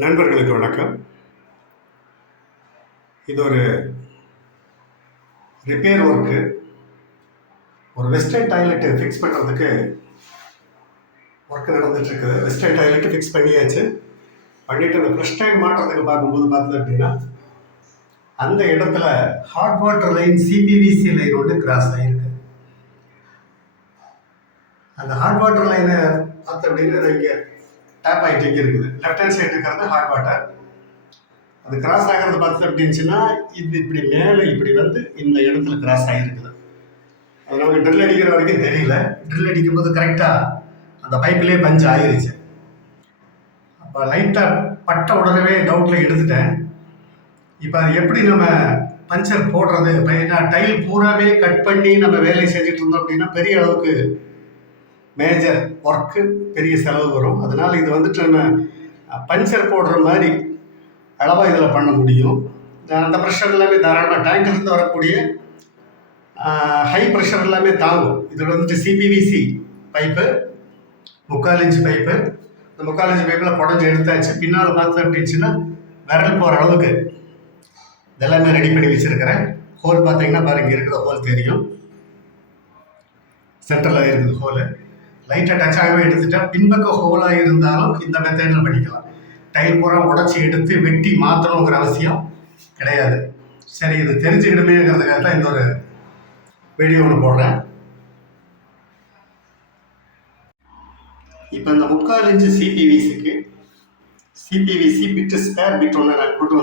நண்பர்களுக்கு வணக்கம். இது ஒரு ரிப்பேர் ஒர்க்கு. ஒரு வெஸ்டர்ன் டாய்லெட் ஃபிக்ஸ் பண்ணுறதுக்கு ஒர்க்கு நடந்துட்டுருக்குது. வெஸ்டர்ன் டாய்லெட் ஃபிக்ஸ் பண்ணியாச்சு. பண்ணிவிட்டு அந்த ஃப்ளஷ் டேங்க் மாட்டுறதுக்கு பார்க்கும்போது பார்த்தது அப்படின்னா அந்த இடத்துல hot water line CPVC line ஒன்று கிராஸ் ஆகிருக்கு. அந்த ஹாட் வாட்டர் லைனை பார்த்து அப்படின்னா இங்கே டேப் ஆகிட்டு இங்கே இருக்குது. லெஃப்ட் ஹேண்ட் சைடு இருக்கிறது ஹாட் வாட்டர். அது கிராஸ் ஆகிறது பார்த்து அப்படின்னுச்சுன்னா இது இப்படி மேலே இப்படி வந்து இந்த இடத்துல கிராஸ் ஆகிருக்குது. அது நமக்கு ட்ரில் அடிக்கிற வரைக்கும் தெரியல. ட்ரில் அடிக்கும்போது கரெக்டாக அந்த பைப்பிலே பஞ்ச் ஆகிருச்சு. அப்போ லைட்டாக பட்ட உடனே டவுட்டில் எடுத்துட்டேன். இப்போ அது எப்படி நம்ம பஞ்சர் போடுறது? இப்போ ஏன்னா டைல் பூராவே கட் பண்ணி நம்ம வேலை செஞ்சுட்டு இருந்தோம் அப்படின்னா பெரிய அளவுக்கு மேஜர் ஒர்க்கு, பெரிய செலவு வரும். அதனால் இது வந்துட்டு நம்ம பஞ்சர் போடுற மாதிரி அளவாக இதில் பண்ண முடியும். அந்த ப்ரெஷர் எல்லாமே தாராளமாக டேங்க்லேருந்து வரக்கூடிய ஹை ப்ரெஷர் எல்லாமே தாங்கும். இதில் வந்துட்டு சிபிவிசி பைப்பு, 3/4 இன்ச் பைப்பு. இந்த 3/4 இன்ச் பைப்பில் குடஞ்சி எடுத்தாச்சு. பின்னால் பார்த்து அப்படின்னுச்சுன்னா விரல் போகிற அளவுக்கு இதெல்லாமே ரெடி பண்ணி வச்சுருக்கிறேன். ஹோல் பார்த்தீங்கன்னா பாருங்க, இருக்கிற ஹோல் தெரியும். சென்டரில் இருக்குது ஹோலு. லைட்டாக டச் ஆகவே எடுத்துட்டா பின்பக்க ஹோலாக இருந்தாலும் இந்த மெத்தடில் பண்ணிக்கலாம். டைல் பூரா உடச்சி எடுத்து வெட்டி மாற்றணுங்கிற அவசியம் கிடையாது. சரி, இது தெரிஞ்சுக்கிடுமேங்கிறதுக்காக தான் இந்த ஒரு வீடியோ ஒன்று போடுறேன். இப்போ இந்த 3/4 இன்ச்சு சிபிவிசிக்கு சிபிவிசி பிட்டு ஸ்பேர் பிட் ஒன்று நான் கொண்டு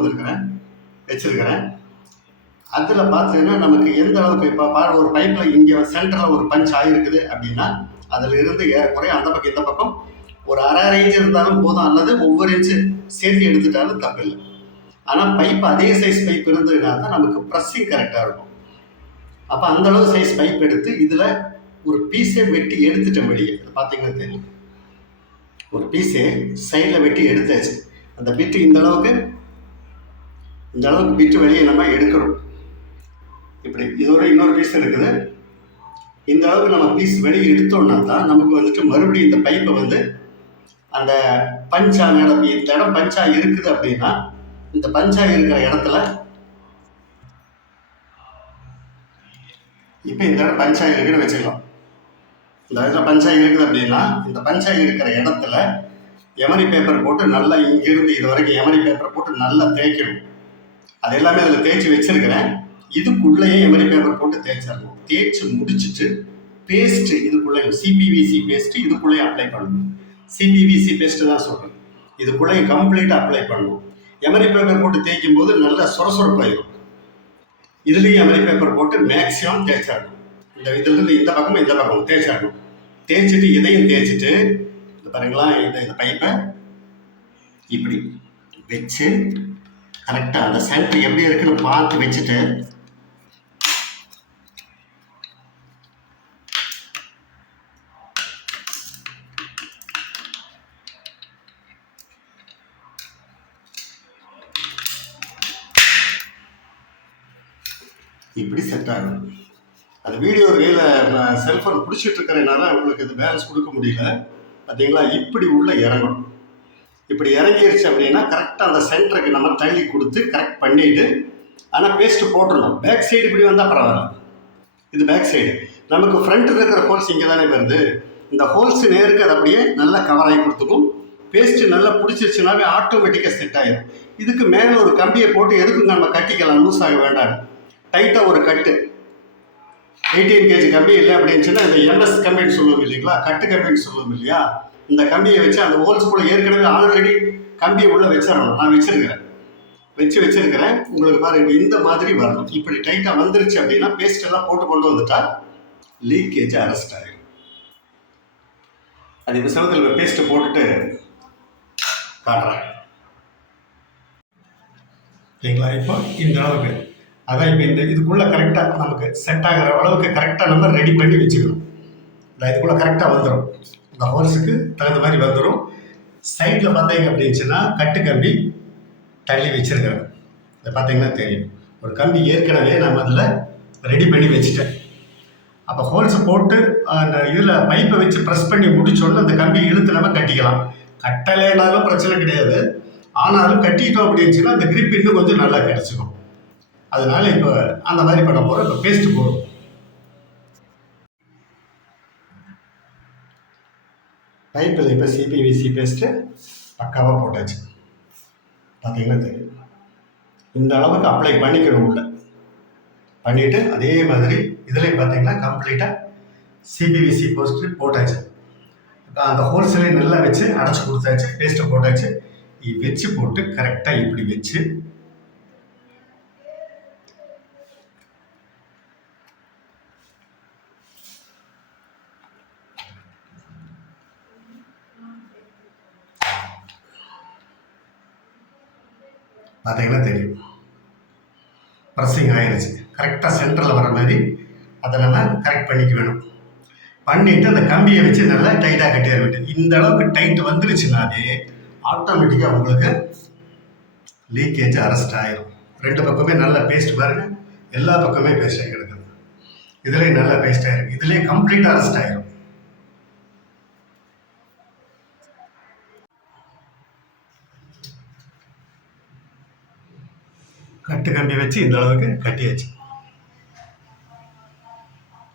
வச்சுருக்கிறேன். அதில் பார்த்தீங்கன்னா நமக்கு எந்த அளவுக்கு இப்போ ஒரு பைப்பில் இங்கே சென்டரில் ஒரு பஞ்ச் ஆகிருக்குது அப்படின்னா அதில் இருந்து ஏறக்குறைய அந்த பக்கம் இந்த பக்கம் ஒரு 1/2 இன்ச் இருந்தாலும் போதும், அல்லது ஒவ்வொரு இன்ச்சு சேர்த்து எடுத்துட்டாலும் தப்பில்லை. ஆனால் பைப் அதே சைஸ் பைப் இருந்ததுன்னா தான் நமக்கு ப்ரெஸ்ஸிங் கரெக்டாக இருக்கும். அப்போ அந்தளவு சைஸ் பைப் எடுத்து இதில் ஒரு பீஸே வெட்டி எடுத்துட்டேன் வெளியே. இதை பார்த்தீங்கன்னா தெரியும், ஒரு பீஸே சைடில் வெட்டி எடுத்தாச்சு. அந்த பிட்டு இந்த அளவுக்கு பிட்டு வெளியே நம்ம எடுக்கணும். இப்படி இதோட இன்னொரு பீஸ் இருக்குது. இந்த அளவுக்கு நம்ம பீஸ் வெளியே எடுத்தோம்னா தான் நமக்கு வந்துட்டு மறுபடியும் இந்த பைப்பை வந்து அந்த பஞ்சா மேலே இந்த இடம் பஞ்சா இருக்குது அப்படின்னா இந்த பஞ்சா இருக்கிற இடத்துல இப்போ இந்த இடம் பஞ்சா இருக்குன்னு வச்சுக்கலாம். இந்த இடத்துல பஞ்சா இருக்குது அப்படின்னா இந்த பஞ்சா இருக்கிற இடத்துல எமரி பேப்பர் போட்டு நல்லா இங்கிருந்து இது வரைக்கும் எமரி பேப்பர் போட்டு நல்லா தேய்க்கணும். அது எல்லாமே அதில் தேய்ச்சி வச்சிருக்கிறேன். இதுக்குள்ளேயே எமரி பேப்பர் போட்டு தேய்ச்சிடணும். தேய்ச்சி முடிச்சுட்டு பேஸ்ட்டு இதுக்குள்ளேயும் சிபிவிசி பேஸ்ட்டு இதுக்குள்ளேயும் அப்ளை பண்ணணும். சிபிவிசி பேஸ்ட்டு தான் சொல்கிறேன். இதுக்குள்ளேயும் கம்ப்ளீட்டாக அப்ளை பண்ணணும். எமரி பேப்பர் போட்டு தேய்க்கும் போது நல்லா சொரசொரப்பாயிடும். இதுலேயும் எமரி பேப்பர் போட்டு மேக்ஸிமம் தேய்ச்சிடணும். இதுலேருந்து இந்த பக்கமும் தேய்ச்சிடணும். தேய்ச்சிட்டு இதையும் தேய்ச்சிட்டு இது பாருங்களா, இந்த பைப்பை இப்படி வச்சு கரெக்டாக அந்த சென்டர் எப்படி இருக்குன்னு பார்த்து வச்சுட்டு இப்படி செட் ஆகும். அது வீடியோ கையில் நான் செல்ஃபோன் பிடிச்சிட்டு இருக்கிறதுனால உங்களுக்கு இது பேலன்ஸ் கொடுக்க முடியல. பார்த்தீங்களா, இப்படி உள்ள இறங்கணும். இப்படி இறங்கிருச்சு அப்படின்னா கரெக்டாக அந்த சென்டருக்கு நம்ம தள்ளி கொடுத்து கரெக்ட் பண்ணிவிட்டு, ஆனால் பேஸ்ட்டு போட்டுடணும். பேக் சைடு இப்படி வந்தால் பரவாயில்ல. இது பேக் சைடு. நமக்கு ஃப்ரண்ட்டில் இருக்கிற ஹோல்ஸ் இங்கே தானே வருது. இந்த ஹோல்ஸ் நேருக்கு அது அப்படியே நல்லா கவர் ஆகி கொடுத்துக்கும். பேஸ்ட்டு நல்லா பிடிச்சிருச்சுனாவே ஆட்டோமேட்டிக்காக செட் ஆகிடும். இதுக்கு மேலே ஒரு கம்பியை போட்டு எதுக்கும் நம்ம கட்டிக்கலாம், லூஸ் ஆக வேண்டாம். டைட்டாக ஒரு கட்டு 18 kg கம்பி இல்லை அப்படின்னுச்சுன்னா இந்த எம்எஸ் கம்பின்னு சொல்லுவோம் இல்லைங்களா, கட்டு கம்பின்னு சொல்லுவோம் இல்லையா, இந்த கம்பியை வச்சு அந்த ஹோல்ஸ்குள்ளே ஏற்கனவே ஆல்ரெடி கம்பியை உள்ளே வச்சிடணும். நான் வச்சிருக்கிறேன். உங்களுக்கு பாருங்க, இந்த மாதிரி வரணும். இப்படி டைட்டாக வந்துருச்சு அப்படின்னா பேஸ்ட் எல்லாம் போட்டு கொண்டு வந்துட்டா லீக்கேஜ் அரெஸ்ட் ஆகிடும். அது இப்போ சமயத்தில் பேஸ்ட்டை போட்டுட்டு காட்டுறேன் இல்லைங்களா. இப்போ இந்த அளவுக்கு அதான் இப்போ இதுக்குள்ளே கரெக்டாக நமக்கு செட் ஆகிற அளவுக்கு கரெக்டாக நம்ம ரெடி பண்ணி வச்சுக்கணும். இதுக்குள்ளே கரெக்டாக வந்துடும். இந்த ஹோல்ஸுக்கு தகுந்த மாதிரி வந்துடும். சைடில் பார்த்தீங்க அப்படின்னுச்சுன்னா கட்டு கம்பி தள்ளி வச்சுருக்கிறேன். இதை பார்த்தீங்கன்னா தெரியும், ஒரு கம்பி ஏற்கனவே நம்ம அதில் ரெடி பண்ணி வச்சுட்டேன். அப்போ ஹோல்ஸ் போட்டு அந்த இதில் பைப்பை வச்சு ப்ரெஸ் பண்ணி முடிச்சோன்னு அந்த கம்பி இழுத்து நம்ம கட்டிக்கலாம். கட்டலைனாலும் பிரச்சனை கிடையாது. ஆனாலும் கட்டிட்டோம் அப்படின்னுச்சுன்னா அந்த grip இன்னும் கொஞ்சம் நல்லா கிடச்சிக்கும். அதனால இப்போ அந்த மாதிரி பண்ண போகிறோம். இப்போ பேஸ்ட் போடுவோம். பைப்பில் இப்போ சிபிவிசி பேஸ்ட்டு பக்காவாக போட்டாச்சு. பார்த்தீங்கன்னா தெரியும். இந்த அளவுக்கு அப்ளை பண்ணிக்கணும் உள்ள. பண்ணிவிட்டு அதே மாதிரி இதுலேயும் பார்த்தீங்கன்னா கம்ப்ளீட்டாக சிபிவிசி போஸ்ட்டு போட்டாச்சு. அந்த ஹோல்ஸையும் நல்லா வச்சு அடைச்சி கொடுத்தாச்சு. பேஸ்ட்டை போட்டாச்சு. வச்சு போட்டு கரெக்டாக இப்படி வச்சு பார்த்தீங்கன்னா தெரியும். ப்ரெஸ்ஸிங் ஆயிடுச்சு. கரெக்டாக சென்டரில் வர மாதிரி அதை நம்ம கரெக்ட் பண்ணிக்க வேணும். பண்ணிவிட்டு அந்த கம்பியை வச்சு நல்லா டைட்டாக கட்டிட வேண்டும். இந்த அளவுக்கு டைட் வந்துருச்சுனாலே ஆட்டோமேட்டிக்காக உங்களுக்கு லீக்கேஜ் அரெஸ்ட் ஆயிரும். ரெண்டு பக்கமே நல்லா பேஸ்ட் பாருங்கள். எல்லா பக்கமே பேஸ்ட் ஆகி கிடக்குது. இதுலேயும் நல்லா பேஸ்ட் ஆகிருக்கு. இதுலேயே கம்ப்ளீட்டாக அரெஸ்ட் ஆயிரும். கட்டு கம்பி வச்சு இந்த அளவுக்கு கட்டியாச்சு.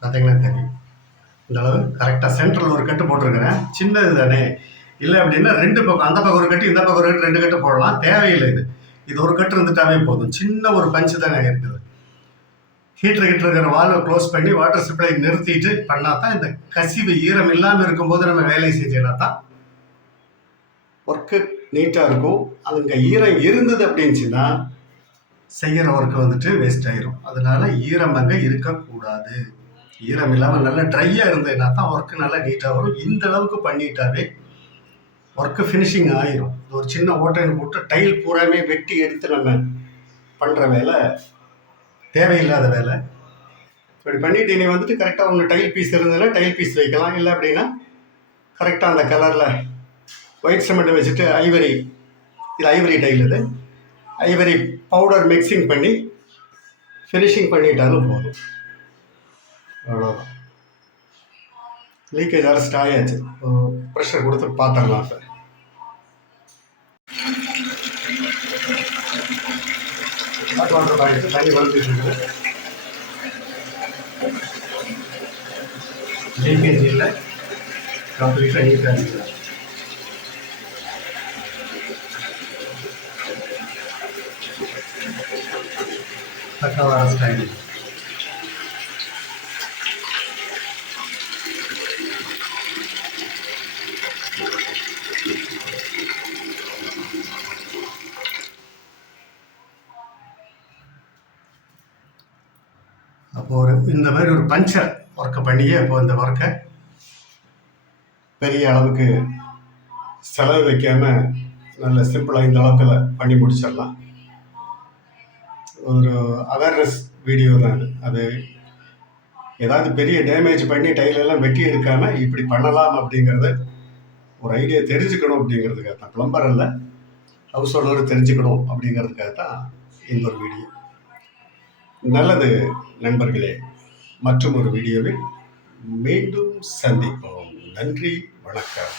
பார்த்தீங்கன்னா தெரியும். இந்த அளவு கரெக்டாக சென்டரில் ஒரு கட்டு போட்டிருக்கிறேன். சின்னது தானே. இல்லை அப்படின்னா ரெண்டு பக்கம், அந்த பக்கம் ஒரு கட்டு இந்த பக்கம் ஒரு கட்டு, ரெண்டு கட்டு போடலாம். தேவையில்லை. இது ஒரு கட்டு இருந்துட்டாவே போதும். சின்ன ஒரு பஞ்சு தானே இருக்குது. ஹீட்டர் இருக்கிற வால்வை க்ளோஸ் பண்ணி வாட்டர் சப்ளை நிறுத்திட்டு பண்ணால் தான் இந்த கசிவு ஈரம் இல்லாமல் இருக்கும்போது நம்ம வேலையை செஞ்சோன்னா தான் ஒர்க்கு நீட்டாக இருக்கும். அதுங்க ஈரம் இருந்தது அப்படின்னுச்சுன்னா செய்கிற ஒர்க்கு வந்துட்டு வேஸ்ட் ஆயிரும். அதனால ஈரம் அங்கே இருக்கக்கூடாது. ஈரம் இல்லாமல் நல்லா ட்ரையாக இருந்ததுன்னா தான் ஒர்க்கு நல்லா நீட்டாக வரும். இந்த அளவுக்கு பண்ணிட்டாவே ஒர்க்கு ஃபினிஷிங் ஆயிரும். ஒரு சின்ன ஓட்டைன்னு போட்டு டைல் பூராமே வெட்டி எடுத்து நம்ம பண்ணுற வேலை தேவையில்லாத வேலை. இப்படி பண்ணிவிட்டு நீ வந்துட்டு கரெக்டாக ஒன்று டைல் பீஸ் இருந்ததுன்னா டைல் பீஸ் வைக்கலாம். இல்லை அப்படின்னா கரெக்டாக அந்த கலரில் ஒயிட் சிமெண்ட் வச்சுட்டு ஐவரி, இது ஐவரி டைல், இது ஐவரி பவுடர் மிக்சிங் பண்ணி ஃபினிஷிங் பண்ணிட்டாலும் போதும். அவ்வளோதான். லீக்கேஜ் அரெஸ்ட் ஆயாச்சு. ப்ரெஷர் கொடுத்து பார்த்துடலாம் சார். ஹாட் வாட்டர் பாயிட்டு தண்ணி வந்துட்டு இருக்குது. லீக்கேஜ் இல்லை. கம்ப்ளீட்டாக நீட்டாக இருக்குது. பக்காவாக அரெஸ்ட் ஆகிடுது. அப்போது இந்த மாதிரி ஒரு பஞ்சர் ஒர்க்கை பண்ணியே இப்போ இந்த ஒர்க்கை பெரிய அளவுக்கு செலவு வைக்காமல் நல்ல சிம்பிளாக இந்த அளவுக்கு பண்ணி முடிச்சிடலாம். ஒரு அவேர்னஸ் வீடியோ தான் அது. ஏதாவது பெரிய டேமேஜ் பண்ணி டைலெல்லாம் வெட்டி எடுக்காமல் இப்படி பண்ணலாம் அப்படிங்கிறத ஒரு ஐடியா தெரிஞ்சுக்கணும் அப்படிங்கிறதுக்காக தான். ப்ளம்பர் இல்லை, ஹவுஸ் ஓனர் தெரிஞ்சுக்கணும் அப்படிங்கிறதுக்காக தான் இந்த ஒரு வீடியோ. நல்லது நண்பர்களே, மற்றும் ஒரு வீடியோவில் மீண்டும் சந்திப்போம். நன்றி, வணக்கம்.